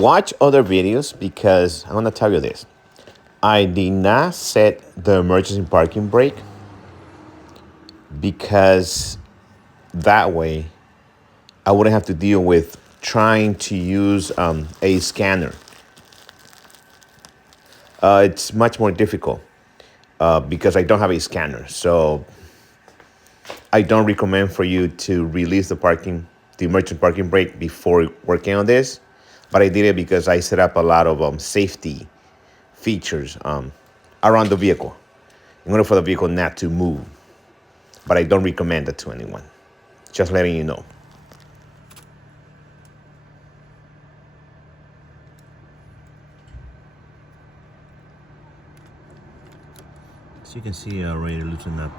Watch other videos because I'm gonna tell you this. I did not set the emergency parking brake because that way I wouldn't have to deal with trying to use a scanner. It's much more difficult because I don't have a scanner. So I don't recommend for you to release the emergency parking brake before working on this. But I did it because I set up a lot of safety features around the vehicle in order for the vehicle not to move. But I don't recommend it to anyone. Just letting you know. As you can see, I already loosened up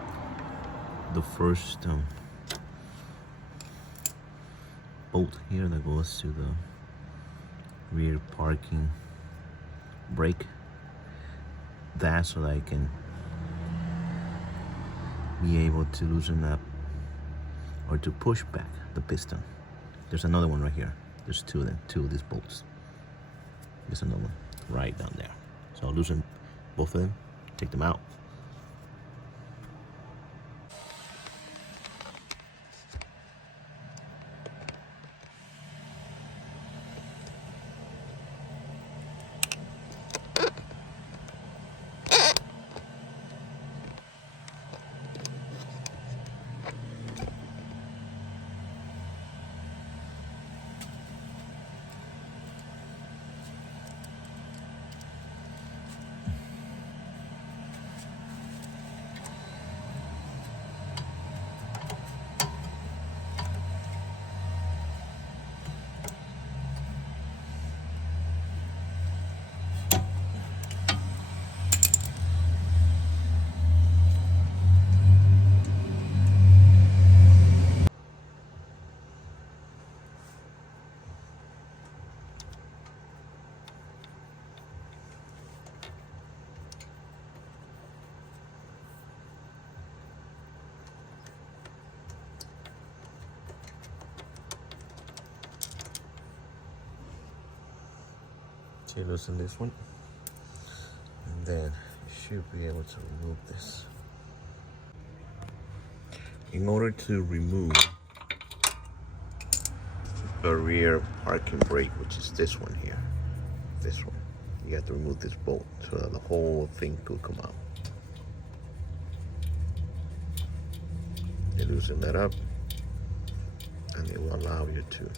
the first bolt here that goes to the rear parking brake. That's so that I can be able to loosen up or to push back the piston. There's another one right here. There's two of these bolts. There's another one right down there. So I'll loosen both of them, take them out. So you loosen this one, and then you should be able to remove this. In order to remove the rear parking brake, which is this one here, this one, you have to remove this bolt so that the whole thing could come out. You loosen that up, and it will allow you to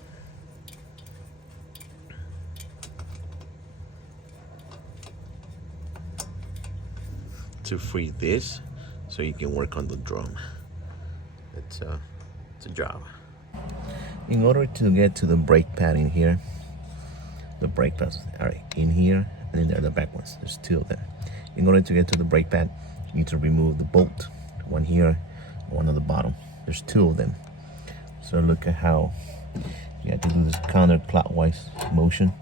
free this so you can work on the drum. It's a job. In order to get to the brake pad in here, the brake pads are in here and in there, the back ones. There's two of them. In order to get to the brake pad, you need to remove the bolt, one here, one at the bottom. There's two of them. So look at how you have to do this counterclockwise motion.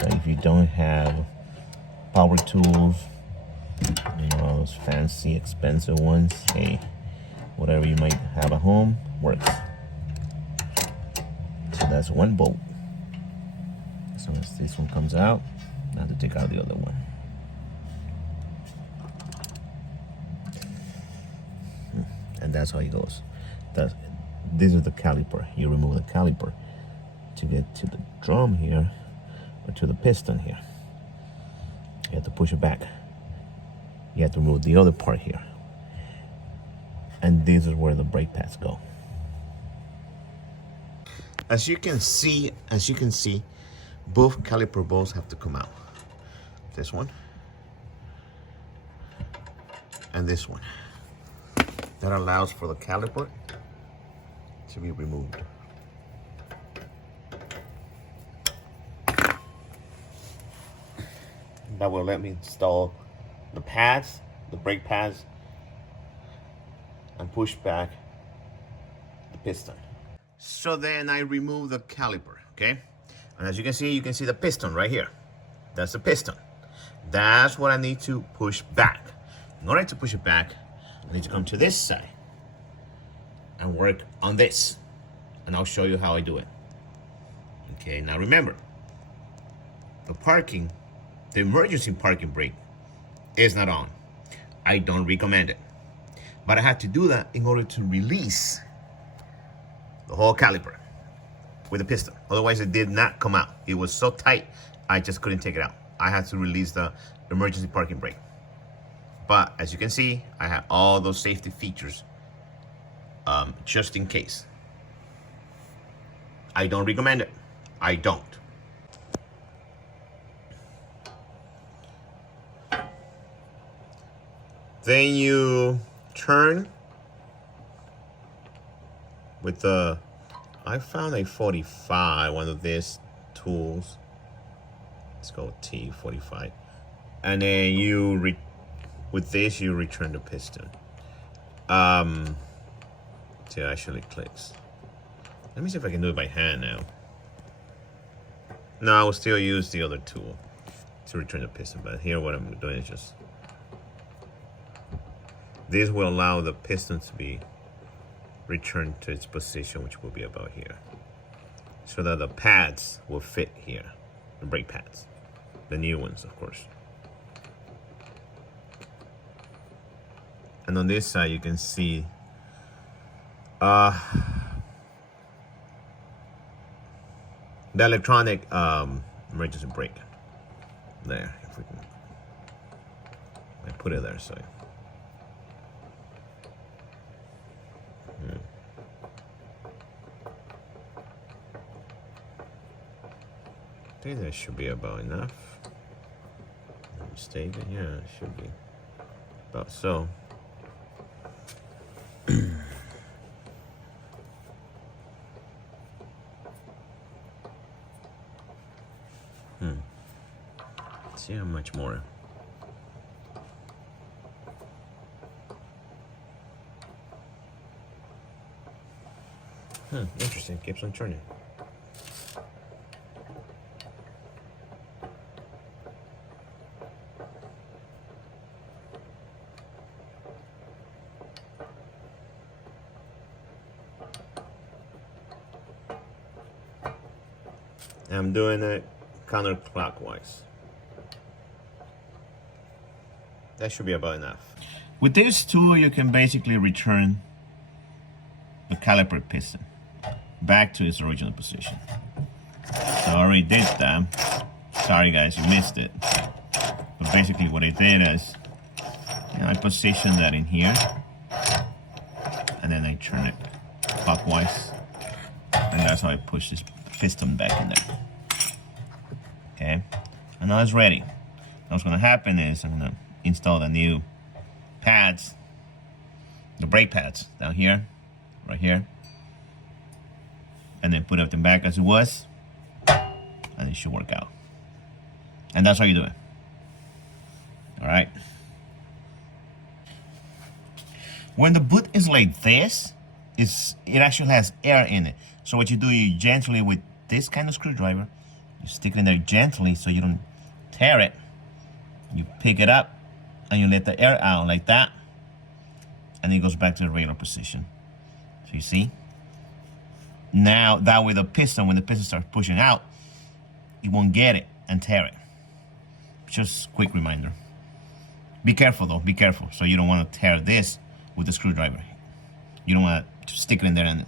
So if you don't have power tools, those fancy expensive ones, hey, whatever you might have at home works. So that's one bolt. As soon as this one comes out, I have to take out the other one. And that's how it goes. This is the caliper. You remove the caliper to get to the drum here, or to the piston here. You have to push it back. You have to remove the other part here. And this is where the brake pads go. As you can see, both caliper bolts have to come out. This one and this one. That allows for the caliper to be removed. That will let me install the pads, the brake pads, and push back the piston. So then I remove the caliper, okay? And as you can see the piston right here. That's the piston. That's what I need to push back. In order to push it back, I need to come to this side and work on this. and I'll show you how I do it. Okay, now remember, the emergency parking brake is not on. I don't recommend it. But I had to do that in order to release the whole caliper with the piston. Otherwise, it did not come out. It was so tight, I just couldn't take it out. I had to release the emergency parking brake. But as you can see, I have all those safety features just in case. I don't recommend it. I don't. Then you turn with the, I found a 45, one of these tools. Let's go T45. And then with this, you return the piston. Till it actually clicks. Let me see if I can do it by hand now. No, I will still use the other tool to return the piston, but here what I'm doing is just, this will allow the piston to be returned to its position, which will be about here, so that the pads will fit here, the brake pads, the new ones, of course. And on this side, you can see the electronic emergency brake. There, if we can, I put it there, so. I think that should be about enough. I'm mistaken, yeah, it should be about so. Let's see how much more. Interesting, keeps on turning. I'm doing it counterclockwise. That should be about enough. With this tool, you can basically return the caliper piston back to its original position. So I already did that. Sorry guys, you missed it. But basically what I did is, I positioned that in here, and then I turn it clockwise, and that's how I push this piston back in there. Okay, and now it's ready. Now what's gonna happen is I'm gonna install the new pads, the brake pads down here, right here, and then put everything back as it was, and it should work out. And that's how you do it. All right. When the boot is like this, it actually has air in it. So what you do, you gently, with this kind of screwdriver, you stick it in there gently so you don't tear it. You pick it up and you let the air out like that, and it goes back to the regular position. So you see? Now that way the piston, when the piston starts pushing out, it won't get it and tear it. Just quick reminder. Be careful though, be careful. So you don't want to tear this with the screwdriver. You don't want to stick it in there, and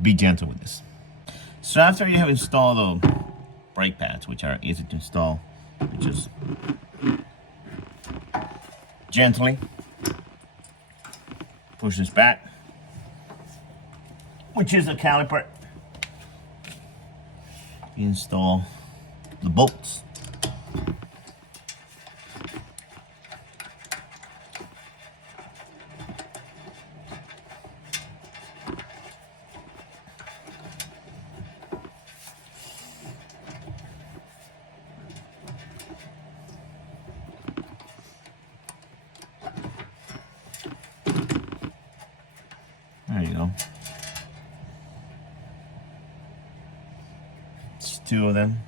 be gentle with this. So after you have installed the brake pads, which are easy to install, you just gently push this back, which is a caliper. Install the bolts. There you go. It's two of them.